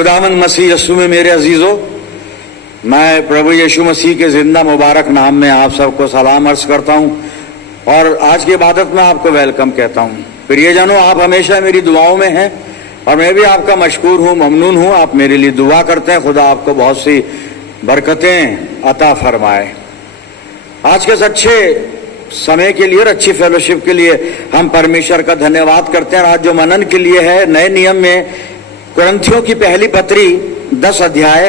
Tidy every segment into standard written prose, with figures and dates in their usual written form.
खुदावंद मसीह यीशु में मेरे अजीजों, मैं प्रभु यीशु मसीह के जिंदा मुबारक नाम में आप सबको सलाम अर्ज करता हूं और आज की इबादत में आपको वेलकम कहता हूं। प्रियजनों, आप हमेशा मेरी दुआओं में हैं और मैं भी आपका मशकूर हूं, ममनून हूं। आप मेरे लिए दुआ करते हैं, खुदा आपको बहुत सी बरकतें अता फरमाए। आज के अच्छे समय के लिए और अच्छी फेलोशिप के लिए हम परमेश्वर का धन्यवाद करते हैं। आज जो मनन के लिए है, नए नियम में कुरिन्थियों की पहली पत्री 10 अध्याय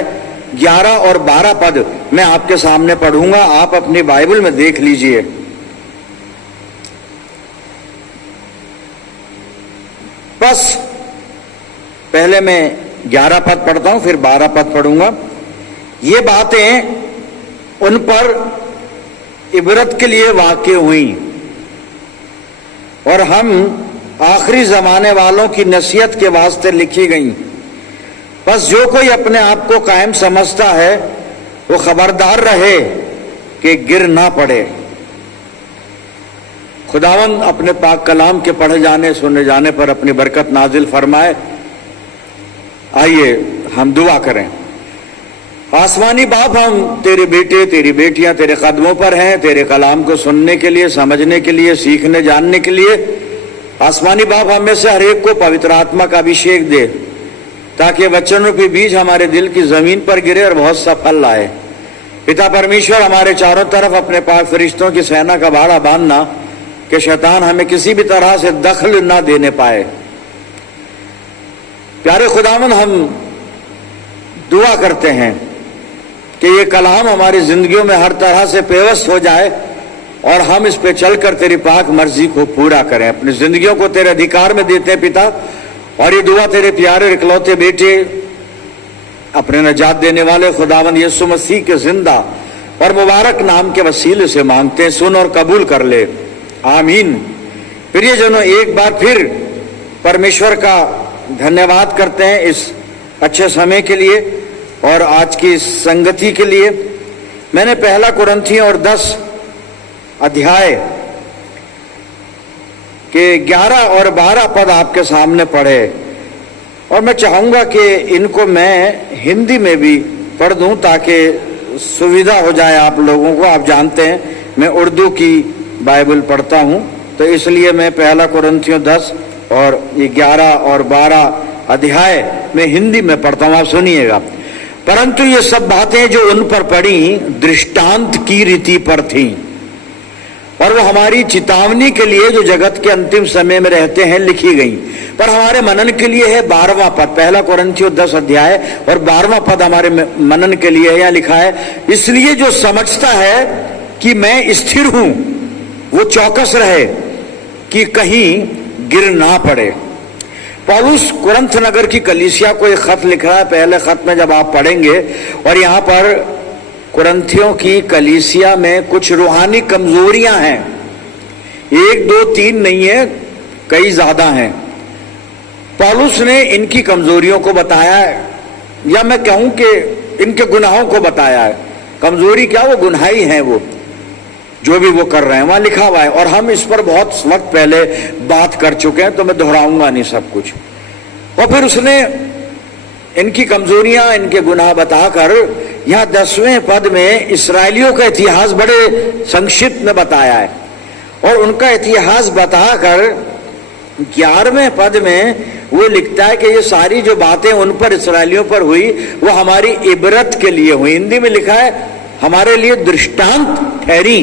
11 और 12 पद मैं आपके सामने पढ़ूंगा। आप अपनी बाइबल में देख लीजिए। बस पहले मैं 11 पद पढ़ता हूं, फिर 12 पद पढ़ूंगा। ये बातें उन पर इबरत के लिए वाक़ई हुई और हम आखिरी जमाने वालों की नसीहत के वास्ते लिखी गई। बस जो कोई अपने आप को कायम समझता है वो खबरदार रहे कि गिर ना पड़े। खुदावंद अपने पाक कलाम के पढ़े जाने सुने जाने पर अपनी बरकत नाजिल फरमाए। आइए हम दुआ करें। आसमानी बाप, हम तेरे बेटे तेरी बेटियां तेरे कदमों पर हैं, तेरे कलाम को सुनने के लिए, समझने के लिए, सीखने जानने के लिए। आसमानी बाप, हम में से हर एक को पवित्र आत्मा का अभिषेक दे ताकि वचनों के बीज हमारे दिल की जमीन पर गिरे और बहुत सा फल लाए। पिता परमेश्वर, हमारे चारों तरफ अपने पाक फरिश्तों की सेना का बाड़ा बांधना कि शैतान हमें किसी भी तरह से दखल ना देने पाए। प्यारे खुदावंद, हम दुआ करते हैं कि ये कलाम हमारी जिंदगियों में हर तरह से पेवस्त हो जाए और हम इस पे चलकर तेरी पाक मर्जी को पूरा करें। अपनी जिंदगियों को तेरे अधिकार में देते हैं पिता, और ये दुआ तेरे प्यारे इकलौते बेटे अपने नजात देने वाले खुदावंद यीशु मसीह के जिंदा और मुबारक नाम के वसीले से मांगते हैं। सुन और कबूल कर ले, आमीन। प्रियजनों, एक बार फिर परमेश्वर का धन्यवाद करते हैं इस अच्छे समय के लिए और आज की संगति के लिए। मैंने पहला कुरिन्थियों और 10 अध्याय के 11 और 12 पद आपके सामने पढ़े और मैं चाहूंगा कि इनको मैं हिंदी में भी पढ़ दूं ताकि सुविधा हो जाए आप लोगों को। आप जानते हैं मैं उर्दू की बाइबल पढ़ता हूं, तो इसलिए मैं पहला कुरिन्थियों 10 और ये 11 और 12 अध्याय में हिंदी में पढ़ता हूं। आप सुनिएगा। परंतु ये सब बातें जो उन पर पड़ी दृष्टांत की रीति पर थी और वो हमारी चेतावनी के लिए जो जगत के अंतिम समय में रहते हैं लिखी गई, पर हमारे मनन के लिए है 12वां पद। पहला कुरिन्थियों 10 अध्याय और 12वां पद हमारे मनन के लिए है। यहाँ लिखा है, इसलिए जो समझता है कि मैं स्थिर हूं वो चौकस रहे कि कहीं गिर ना पड़े। पौलुस कुरिन्थ नगर की कलीसिया को एक खत लिख रहा है। पहले खत में जब आप पढ़ेंगे, और यहाँ पर कुरिन्थियों की कलीसिया में कुछ रूहानी कमजोरियां हैं। 1 2 3 नहीं है, कई ज्यादा हैं। पौलुस ने इनकी कमजोरियों को बताया है, या मैं कहूं कि इनके गुनाहों को बताया है। कमजोरी क्या, वो गुनाह ही है, वो जो भी वो कर रहे हैं वहां लिखा हुआ है। और हम इस पर बहुत वक्त पहले बात कर चुके हैं, तो मैं दोहराऊंगा नहीं सब कुछ। और फिर उसने इनकी कमजोरियां, इनके गुनाह बताकर यहां 10वें पद में इस्राएलियों का इतिहास बड़े संक्षिप्त में बताया है और उनका इतिहास बताकर 11वें पद में वो लिखता है कि ये सारी जो बातें उन पर इस्राएलियों पर हुई वो हमारी इबरत के लिए हुई। हिंदी में लिखा है हमारे लिए दृष्टांत ठहरी।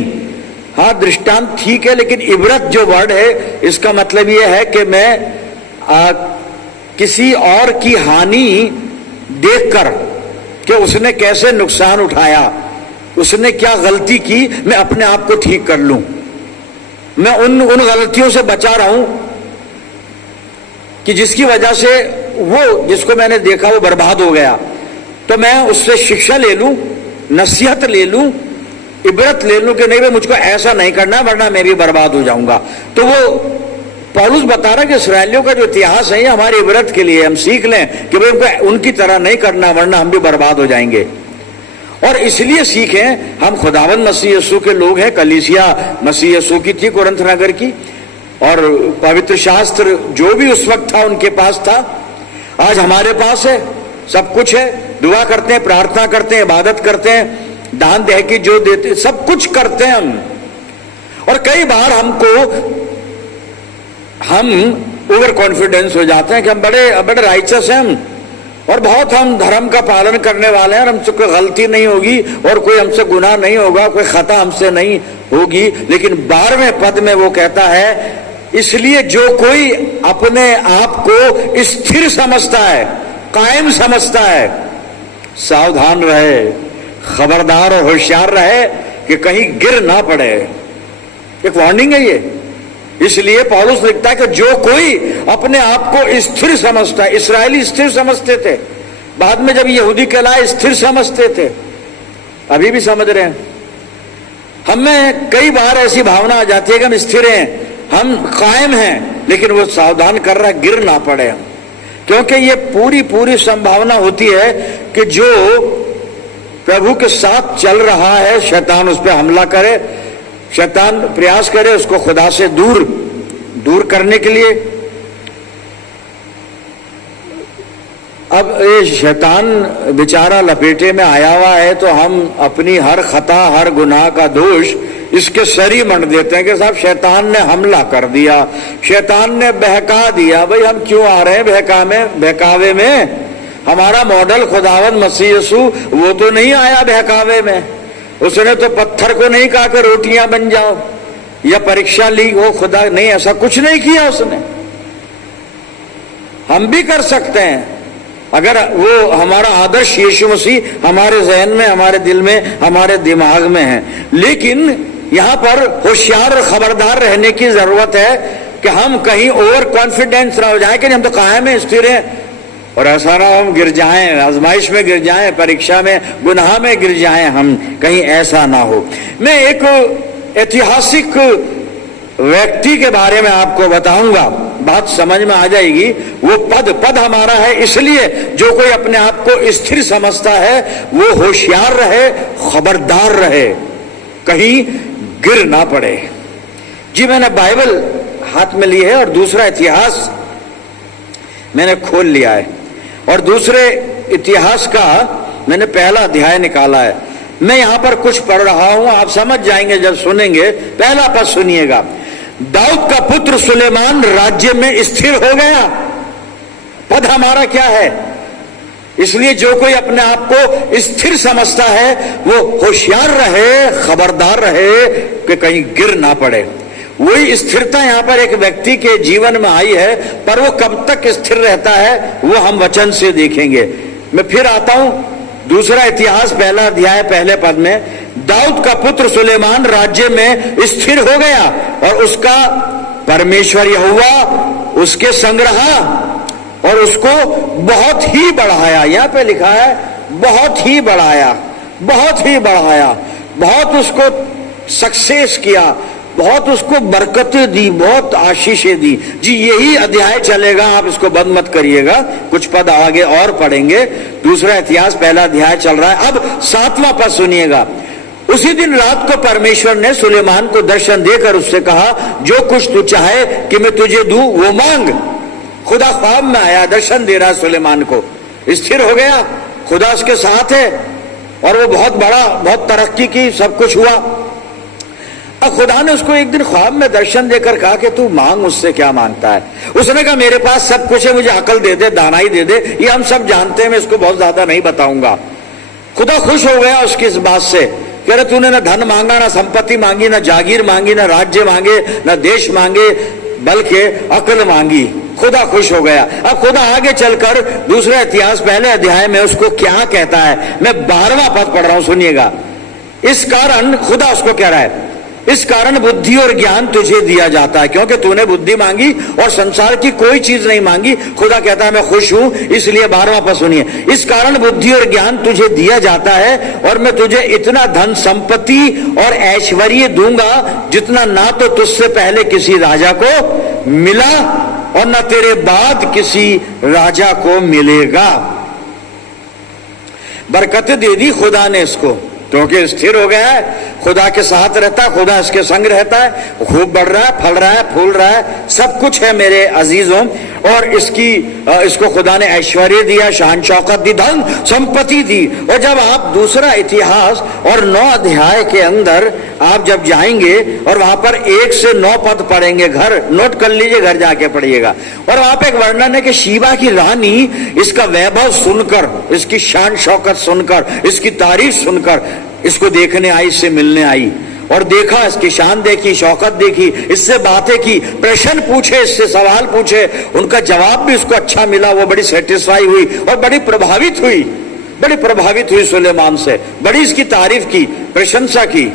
हाँ, दृष्टांत ठीक है, लेकिन इबरत जो वर्ड है इसका मतलब यह है कि मैं किसी और की हानि देखकर कि उसने कैसे नुकसान उठाया, उसने क्या गलती की, मैं अपने आप को ठीक कर लूं। मैं उन गलतियों से बचा रहा हूं कि जिसकी वजह से वो जिसको मैंने देखा वो बर्बाद हो गया, तो मैं उससे शिक्षा ले लूं, नसीहत ले लूं, इबरत ले लूं कि नहीं भाई मुझको ऐसा नहीं करना वरना मैं भी बर्बाद हो जाऊंगा। तो वो पौलुस बता रहा है कि इस्राएलियों का जो इतिहास है ये हमारी इबरत के लिए, हम सीख लें कि भाई उनको उनकी तरह नहीं करना वरना हम भी बर्बाद हो जाएंगे। और इसलिए सीखें, हम खुदावंद मसीह यीशु के लोग हैं। कलीसिया मसीह यीशु की थी कुरिन्थ नगर की, और पवित्र शास्त्र जो भी उस वक्त था उनके पास था, आज हमारे पास है। सब कुछ है, दुआ करते हैं, प्रार्थना करते हैं, इबादत करते हैं, दान दे की जो देते, सब कुछ करते हैं हम। और कई बार हम ओवर कॉन्फिडेंस हो जाते हैं कि हम बड़े राइचस हैं हम, और बहुत हम धर्म का पालन करने वाले हैं, और हमसे कोई गलती नहीं होगी और कोई हमसे गुनाह नहीं होगा, कोई खता हमसे नहीं होगी। लेकिन 12वें पद में वो कहता है, इसलिए जो कोई अपने आप को स्थिर समझता है, कायम समझता है, सावधान रहे, खबरदार और होशियार रहे कि कहीं गिर ना पड़े। एक वार्निंग है ये। इसलिए पौलुस लिखता है कि जो कोई अपने आप को स्थिर समझता है, इस्राएली स्थिर समझते थे, बाद में जब यहूदी कहलाए स्थिर समझते थे, अभी भी समझ रहे हैं। हमें कई बार ऐसी भावना आ जाती है कि हम स्थिर हैं, हम कायम हैं, लेकिन वो सावधान कर रहा है गिर ना पड़े हम, क्योंकि ये पूरी संभावना होती है कि जो प्रभु के साथ चल रहा है, शैतान उस पर हमला करे, शैतान प्रयास करे उसको खुदा से दूर करने के लिए। अब ये शैतान बेचारा लपेटे में आया हुआ है, तो हम अपनी हर खता, हर गुनाह का दोष इसके सर ही मंड देते हैं कि साहब शैतान ने हमला कर दिया, शैतान ने बहका दिया। भाई हम क्यों आ रहे हैं बहकावे में? हमारा मॉडल खुदावंद मसीह यीशु वो तो नहीं आया बहकावे में। उसने तो पत्थर को नहीं कहा कि रोटियां बन जाओ, या परीक्षा ली हो खुदा, नहीं, ऐसा कुछ नहीं किया उसने। हम भी कर सकते हैं अगर वो हमारा आदर्श यीशु मसीह हमारे जहन में, हमारे दिल में, हमारे दिमाग में है। लेकिन यहां पर होशियार और खबरदार रहने की जरूरत है कि हम कहीं ओवर कॉन्फिडेंस ना हो जाए कि हम तो कायम हैं, स्थिर हैं, और ऐसा ना हम गिर जाएं, आजमाइश में गिर जाएं, परीक्षा में, गुनाह में गिर जाएं, हम कहीं ऐसा ना हो। मैं एक ऐतिहासिक व्यक्ति के बारे में आपको बताऊंगा, बात समझ में आ जाएगी। वो पद हमारा है, इसलिए जो कोई अपने आप को स्थिर समझता है वो होशियार रहे, खबरदार रहे, कहीं गिर ना पड़े। जी मैंने बाइबल हाथ में ली है और दूसरा इतिहास मैंने खोल लिया है, और दूसरे इतिहास का मैंने पहला अध्याय निकाला है। मैं यहां पर कुछ पढ़ रहा हूं, आप समझ जाएंगे जब सुनेंगे। पहला पद सुनिएगा। दाऊद का पुत्र सुलेमान राज्य में स्थिर हो गया। पद हमारा क्या है? इसलिए जो कोई अपने आप को स्थिर समझता है वो होशियार रहे, खबरदार रहे कि कहीं गिर ना पड़े। वही स्थिरता यहां पर एक व्यक्ति के जीवन में आई है, पर वो कब तक स्थिर रहता है वो हम वचन से देखेंगे। मैं फिर आता हूं, दूसरा इतिहास पहला अध्याय पहले पद में, दाऊद का पुत्र सुलेमान राज्य में स्थिर हो गया और उसका परमेश्वर यहोवा उसके संग रहा और उसको बहुत ही बढ़ाया। यहां पे लिखा है बहुत ही बढ़ाया, बहुत ही बढ़ाया, बहुत उसको सक्सेस किया, बहुत उसको बरकतें दी, बहुत आशीषें दी। जी यही अध्याय चलेगा, आप इसको बंद मत करिएगा, कुछ पद आगे और पढ़ेंगे। दूसरा इतिहास पहला अध्याय चल रहा है। अब 7वां पद सुनिएगा। उसी दिन रात को परमेश्वर ने सुलेमान को दर्शन देकर उससे कहा, जो कुछ तू चाहे कि मैं तुझे दूं वो मांग। खुदा ख्वाब में आया, दर्शन दे रहा सुलेमान को, स्थिर हो गया, खुदा उसके साथ है और वो बहुत बड़ा, बहुत तरक्की की, सब कुछ हुआ। अब खुदा ने उसको एक दिन ख्वाब में दर्शन देकर कहा कि तू मांग, मुझसे क्या मांगता है? उसने कहा मेरे पास सब कुछ है, मुझे अकल दे दे, दानाई दे दे, ये हम सब जानते हैं, मैं इसको बहुत ज्यादा नहीं बताऊंगा। खुदा खुश हो गया उसकी इस बात से, कह रहे तूने ना धन मांगा, ना संपत्ति मांगी, ना जागीर मांगी, ना राज्य मांगे, ना देश मांगे, बल्कि अकल मांगी। खुदा खुश हो गया। अब खुदा आगे चलकर दूसरा इतिहास पहले अध्याय में उसको क्या कहता है, मैं 12वां पद पढ़ रहा हूं, सुनिएगा। इस कारण खुदा उसको कह रहा है, इस कारण बुद्धि और ज्ञान तुझे दिया जाता है, क्योंकि तूने बुद्धि मांगी और संसार की कोई चीज नहीं मांगी। खुदा कहता है मैं खुश हूं, इसलिए 12वां पद सुनिए। इस कारण बुद्धि और ज्ञान तुझे दिया जाता है और मैं तुझे इतना धन संपत्ति और ऐश्वर्य दूंगा जितना ना तो तुझसे पहले किसी राजा को मिला और न तेरे बाद किसी राजा को मिलेगा। बरकतें दे दी खुदा ने इसको, क्योंकि स्थिर हो गया है, खुदा के साथ रहता है, खुदा इसके संग रहता है, खूब बढ़ रहा है, फल रहा है, फूल रहा है, सब कुछ है मेरे अजीजों। और इसको खुदा ने ऐश्वर्य दिया, शान शौकत दी, धन संपत्ति दी। और जब आप दूसरा इतिहास और 9 अध्याय के अंदर आप जब जाएंगे और वहां पर 1 से 9 पद पढ़ेंगे, घर नोट कर लीजिए, घर जाके पढ़िएगा। और वहां पे एक वर्णन है कि शीबा की रानी इसका वैभव सुनकर, इसकी शान शौकत सुनकर, इसकी तारीफ सुनकर इसको देखने आई, इससे मिलने आई और देखा, इसकी शान देखी, शौकत देखी, इससे बातें की, प्रश्न पूछे, इससे सवाल पूछे, उनका जवाब भी उसको अच्छा मिला। वो बड़ी सेटिस्फाई हुई और बड़ी प्रभावित हुई सुलेमान से, बड़ी इसकी तारीफ की, प्रशंसा की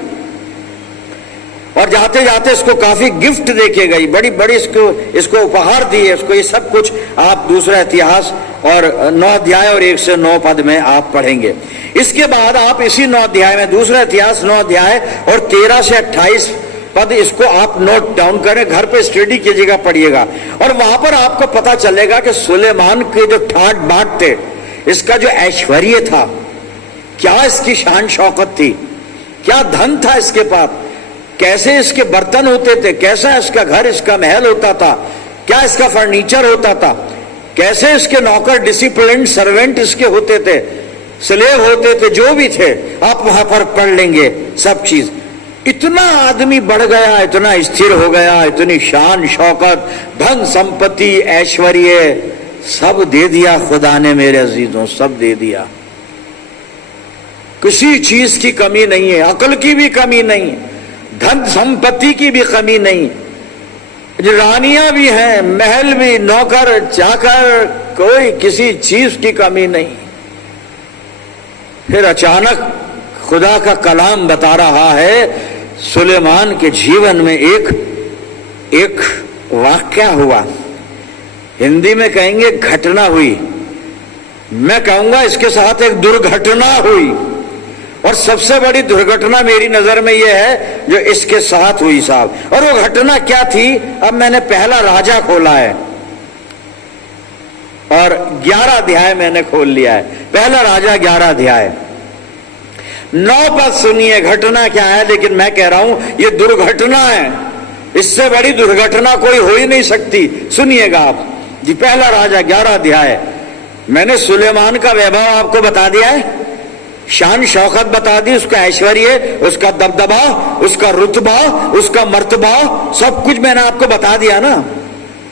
और जाते जाते इसको काफी गिफ्ट देके गई, बड़ी बड़ी इसको उपहार दिए, इसको ये सब कुछ आप दूसरा इतिहास और 9 अध्याय और 1 से 9 पद में आप पढ़ेंगे। इसके बाद आप इसी 9 अध्याय में, दूसरा इतिहास 9 अध्याय और 13 से 28 पद, इसको आप नोट डाउन करें, घर पे स्टडी कीजिएगा, पढ़िएगा। और वहां पर आपको पता चलेगा कि सुलेमान के जो ठाट बाट थे, इसका जो ऐश्वर्य था, क्या इसकी शान शौकत थी, क्या धन था इसके पास, कैसे इसके बर्तन होते थे, कैसा इसका घर, इसका महल होता था, क्या इसका फर्नीचर होता था, कैसे इसके नौकर डिसिप्लिन सर्वेंट इसके होते थे, स्लेव होते थे, जो भी थे, आप वहां पर पढ़ लेंगे सब चीज। इतना आदमी बढ़ गया, इतना स्थिर हो गया, इतनी शान शौकत, धन संपत्ति, ऐश्वर्य सब दे दिया खुदा ने मेरे अजीजों, सब दे दिया। किसी चीज की कमी नहीं है, अकल की भी कमी नहीं, धन संपत्ति की भी कमी नहीं, रानियां भी हैं, महल भी, नौकर चाकर, कोई किसी चीज की कमी नहीं। फिर अचानक खुदा का कलाम बता रहा है, सुलेमान के जीवन में एक वाक्या हुआ, हिंदी में कहेंगे घटना हुई, मैं कहूंगा इसके साथ एक दुर्घटना हुई। और सबसे बड़ी दुर्घटना मेरी नजर में यह है जो इसके साथ हुई साहब। और वो घटना क्या थी, अब मैंने पहला राजा खोला है और 11 अध्याय मैंने खोल लिया है, पहला राजा 11 अध्याय 9 पद सुनिए, घटना क्या है। लेकिन मैं कह रहा हूं ये दुर्घटना है, इससे बड़ी दुर्घटना कोई हो ही नहीं सकती। सुनिएगा आप जी, पहला राजा 11 अध्याय। मैंने सुलेमान का वैभव आपको बता दिया है, शान शौकत बता दी, उसका ऐश्वर्य, उसका दबदबा, उसका रुतबा, उसका मर्तबा, सब कुछ मैंने आपको बता दिया ना,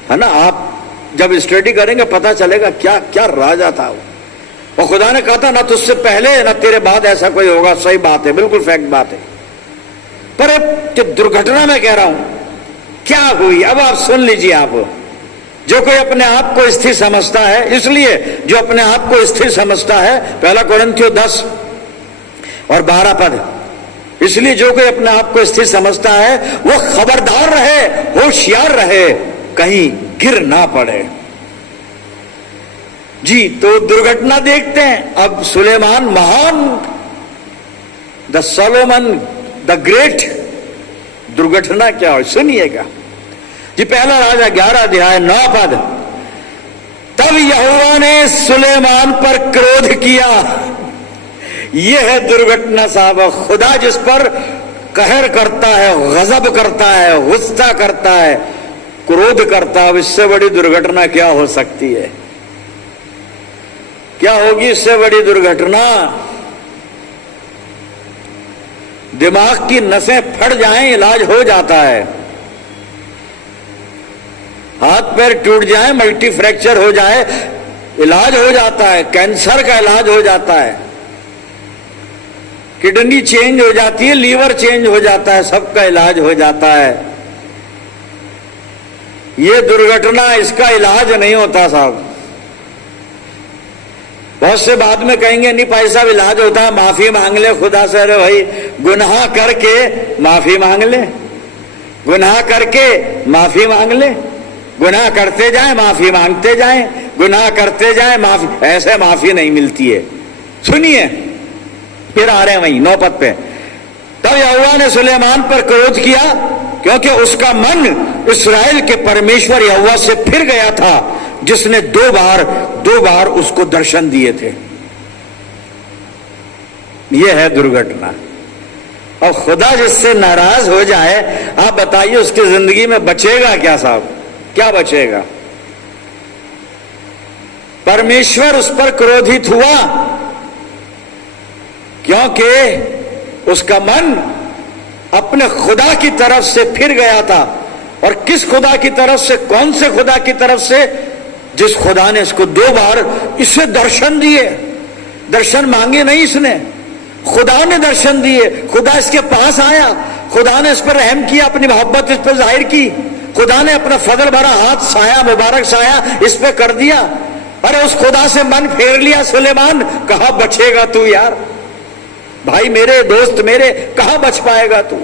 है ना। आप जब स्टडी करेंगे पता चलेगा क्या क्या राजा था वो। और खुदा ने कहा था ना तुझसे पहले ना तेरे बाद ऐसा कोई होगा। सही बात है, बिल्कुल फैक्ट बात है। पर अब दुर्घटना मैं कह रहा हूं क्या हुई, अब आप सुन लीजिए। आप जो कोई अपने आप को स्थिर समझता है, इसलिए जो अपने आप को स्थिर समझता है, पहला कोरिन्थियों 10 और 12 पद, इसलिए जो कोई अपने आप को स्थिर समझता है वो खबरदार रहे, होशियार रहे, कहीं गिर ना पड़े। जी, तो दुर्घटना देखते हैं। अब सुलेमान महान, द सोलोमन द ग्रेट, दुर्घटना क्या हो सुनिएगा जी। पहला राजा 11 अध्याय 9 पद, तब यहोवा ने सुलेमान पर क्रोध किया। यह है दुर्घटना साहब। खुदा जिस पर कहर करता है, गजब करता है, गुस्सा करता है, क्रोध करता है, इससे बड़ी दुर्घटना क्या हो सकती है? क्या होगी इससे बड़ी दुर्घटना? दिमाग की नसें फट जाएं, इलाज हो जाता है। हाथ पैर टूट जाए, मल्टी फ्रैक्चर हो जाए, इलाज हो जाता है। कैंसर का इलाज हो जाता है, किडनी चेंज हो जाती है, लीवर चेंज हो जाता है, सबका इलाज हो जाता है। ये दुर्घटना, इसका इलाज नहीं होता साहब। बहुत से बाद में कहेंगे नहीं भाई साहब इलाज होता है, माफी मांग ले खुदा से। अरे भाई, गुनाह करके माफी मांग ले, गुनाह करके माफी मांग ले, गुनाह करते जाए माफी मांगते जाए, गुनाह करते जाए माफी, ऐसे माफी नहीं मिलती है। सुनिए, फिर आ रहे हैं वहीं 9 पद पे। तब यहोवा ने सुलेमान पर क्रोध किया क्योंकि उसका मन इस्राएल के परमेश्वर यहोवा से फिर गया था, जिसने 2 बार उसको दर्शन दिए थे। यह है दुर्घटना। और खुदा जिससे नाराज हो जाए, आप बताइए उसकी जिंदगी में बचेगा क्या साहब? क्या बचेगा? परमेश्वर उस पर क्रोधित हुआ, क्योंकि उसका मन अपने खुदा की तरफ से फिर गया था। और किस खुदा की तरफ से? कौन से खुदा की तरफ से? जिस खुदा ने इसको 2 बार इसे दर्शन दिए। दर्शन मांगे नहीं इसने, खुदा ने दर्शन दिए। खुदा इसके पास आया, खुदा ने इस पर रहम किया, अपनी मोहब्बत इस पर जाहिर की। खुदा ने अपना फजल भरा हाथ, साया, मुबारक साया इस पे कर दिया। अरे उस खुदा से मन फेर लिया सुलेमान, कहां बचेगा तू यार? भाई मेरे, दोस्त मेरे, कहां बच पाएगा तू?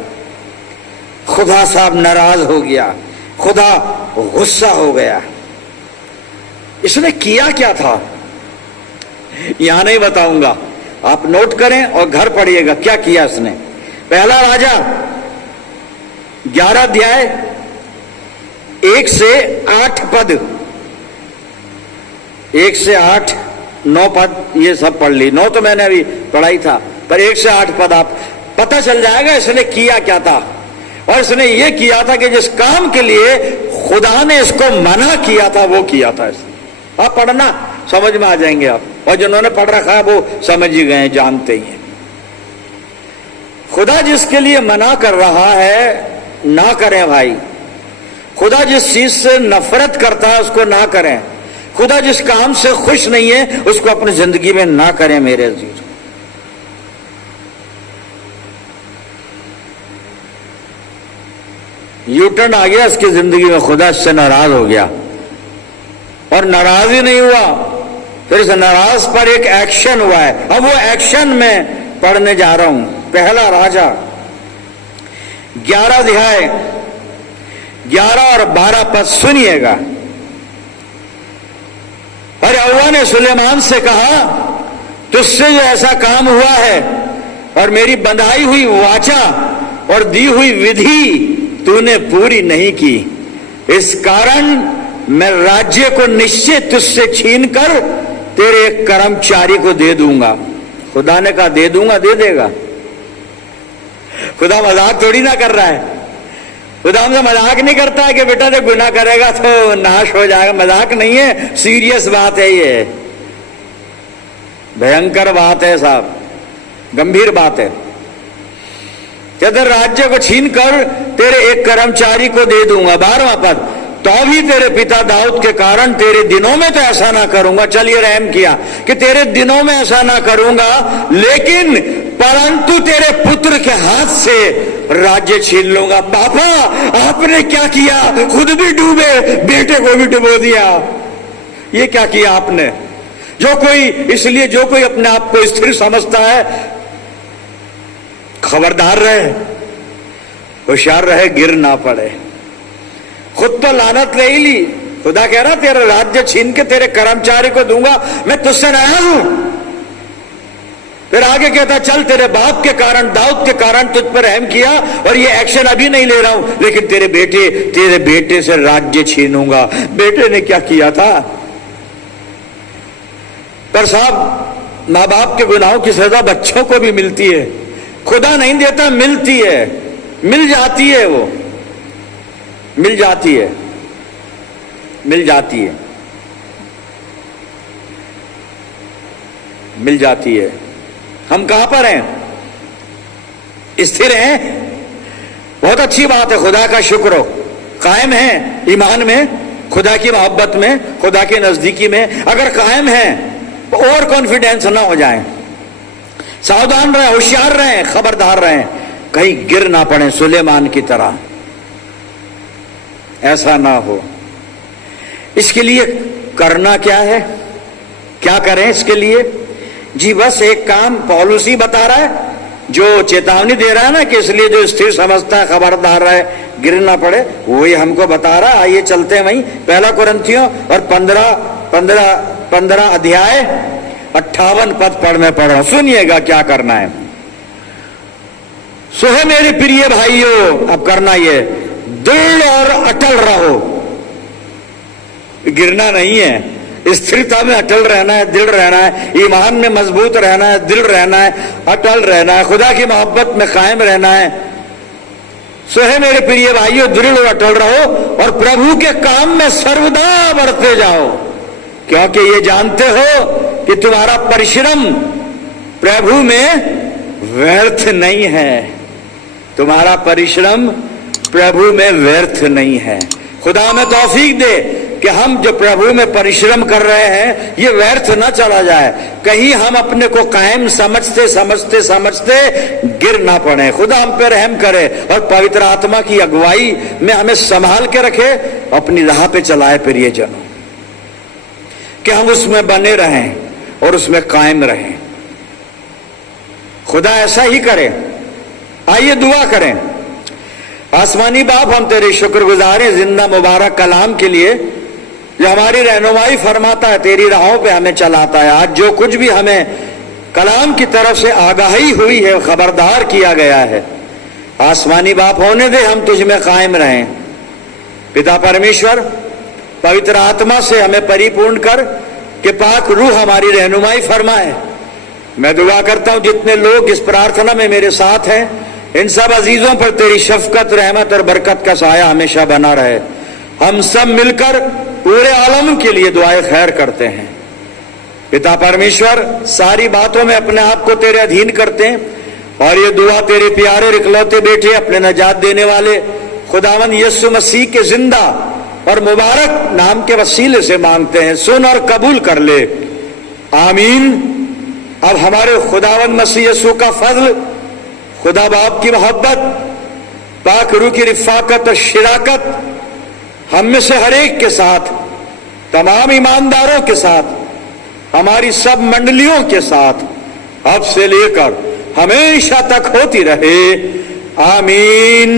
खुदा साहब नाराज हो गया, खुदा गुस्सा हो गया। इसने किया क्या था यहां नहीं बताऊंगा, आप नोट करें और घर पढ़िएगा क्या किया इसने। पहला राजा 11 अध्याय 1 से 8 पद, 1 से 8, 9 पद ये सब पढ़ ली। 9 तो मैंने अभी पढ़ाई था, पर 1 से 8 पद आप पता चल जाएगा इसने किया क्या था। और इसने ये किया था कि जिस काम के लिए खुदा ने इसको मना किया था वो किया था इसने। आप पढ़ना, समझ में आ जाएंगे आप, और जिन्होंने पढ़ रखा है वो समझ ही गए, जानते ही हैं। खुदा जिसके लिए मना कर रहा है ना करें भाई। खुदा जिस चीज से नफरत करता है उसको ना करें। खुदा जिस काम से खुश नहीं है उसको अपनी जिंदगी में ना करें मेरे अजीज। यूटर्न आ गया इसकी जिंदगी में, खुदा इससे नाराज हो गया। और नाराज ही नहीं हुआ, फिर इस नाराज पर एक एक्शन हुआ है। अब वो एक्शन में पढ़ने जा रहा हूं। पहला राजा 11 अध्याय 11 और 12 पद सुनिएगा। और यहोवा ने सुलेमान से कहा, तुझसे जो ऐसा काम हुआ है और मेरी बंधाई हुई वाचा और दी हुई विधि तूने पूरी नहीं की, इस कारण मैं राज्य को निश्चय तुझसे छीन कर तेरे एक कर्मचारी को दे दूंगा। खुदा ने कहा दे दूंगा, दे देगा। खुदा मजाक थोड़ी ना कर रहा है। खुदा हमसे मजाक नहीं करता है कि बेटा जब गुनाह करेगा तो नाश हो जाएगा। मजाक नहीं है, सीरियस बात है, ये भयंकर बात है साहब, गंभीर बात है। कहते राज्य को छीन कर तेरे एक कर्मचारी को दे दूंगा। 12वां पद, तो भी तेरे पिता दाऊद के कारण तेरे दिनों में तो ऐसा ना करूंगा। चलिए रहम किया कि तेरे दिनों में ऐसा ना करूंगा, लेकिन परंतु तेरे पुत्र के हाथ से राज्य छीन लूंगा। पापा आपने क्या किया? खुद भी डूबे, बेटे को भी डुबो दिया। ये क्या किया आपने? इसलिए जो कोई अपने आप को स्थिर समझता है, खबरदार रहे, होशियार रहे, गिर ना पड़े। खुद तो लानत ले ही ली। खुदा कह रहा तेरा राज्य छीन के तेरे कर्मचारी को दूंगा, मैं तुझसे नाराज हूं। फिर आगे कहता चल तेरे बाप के कारण, दाऊद के कारण तुझ पर रहम किया और ये एक्शन अभी नहीं ले रहा हूं, लेकिन तेरे बेटे से राज्य छीनूंगा। बेटे ने क्या किया था? पर साहब मां बाप के गुनाहों की सजा बच्चों को भी मिलती है। खुदा नहीं देता, मिलती है, मिल जाती है, वो मिल जाती है, मिल जाती है, मिल जाती है। हम कहां पर हैं? स्थिर हैं, बहुत अच्छी बात है, खुदा का शुक्र हो। कायम हैं ईमान में, खुदा की मोहब्बत में, खुदा की नजदीकी में। अगर कायम हैं तो और कॉन्फिडेंस ना हो जाए। सावधान रहें, होशियार रहें, खबरदार रहें, कहीं गिर ना पड़े सुलेमान की तरह। ऐसा ना हो। इसके लिए करना क्या है? क्या करें इसके लिए? जी बस एक काम पौलुस ही बता रहा है, जो चेतावनी दे रहा है ना कि इसलिए जो स्थिर समझता है खबरदार रहे, गिर ना पड़े, वही हमको बता रहा है। आइए चलते हैं वहीं, 1 कुरिन्थियों और 15 अध्याय 58 पद पढ़ रहा हूं। सुनिएगा क्या करना है। सो है मेरे प्रिय भाइयों, अब करना ये, दृढ़ और अटल रहो। गिरना नहीं है, स्थिरता में अटल रहना है, दृढ़ रहना है, ईमान में मजबूत रहना है, दृढ़ रहना है, अटल रहना है, खुदा की मोहब्बत में कायम रहना है। सो है मेरे प्रिय भाइयों, दृढ़ और अटल रहो और प्रभु के काम में सर्वदा बढ़ते जाओ। क्योंकि ये जानते हो कि तुम्हारा परिश्रम प्रभु में व्यर्थ नहीं है। तुम्हारा परिश्रम प्रभु में व्यर्थ नहीं है। खुदा हमें तौफीक दे कि हम जो प्रभु में परिश्रम कर रहे हैं ये व्यर्थ न चला जाए, कहीं हम अपने को कायम समझते समझते समझते गिर ना पड़े। खुदा हम पे रहम करे और पवित्र आत्मा की अगुवाई में हमें संभाल के रखे, अपनी राह पे चलाए प्रियजनों, कि हम उसमें बने रहें और उसमें कायम रहें। खुदा ऐसा ही करे। आइए दुआ करें। आसमानी बाप, हम तेरे शुक्रगुजार हैं जिंदा मुबारक कलाम के लिए जो हमारी रहनुमाई फरमाता है, तेरी राहों पे हमें चलाता है। आज जो कुछ भी हमें कलाम की तरफ से आगाही हुई है, खबरदार किया गया है, आसमानी बाप होने दे हम तुझ में कायम रहें। पिता परमेश्वर, पवित्र आत्मा से हमें परिपूर्ण कर कि पाक रूह हमारी रहनुमाई फरमाए। मैं दुआ करता हूं जितने लोग इस प्रार्थना में मेरे साथ हैं, इन सब अजीजों पर तेरी शफकत, रहमत और बरकत का साया हमेशा बना रहे। हम सब मिलकर पूरे आलम के लिए दुआएं खैर करते हैं। पिता परमेश्वर, सारी बातों में अपने आप को तेरे अधीन करते हैं और ये दुआ तेरे प्यारे इकलौते बेटे, अपने नजात देने वाले खुदावंद यीशु मसीह के जिंदा और मुबारक नाम के वसीले से मांगते हैं। सुन और कबूल कर ले, आमीन। अब हमारे खुदावंद मसीह यीशु का फजल, खुदा बाप की मोहब्बत, पाक रूह की रिफाकत और शिराकत हम में से हर एक के साथ, तमाम ईमानदारों के साथ, हमारी सब मंडलियों के साथ अब से लेकर हमेशा तक होती रहे। आमीन।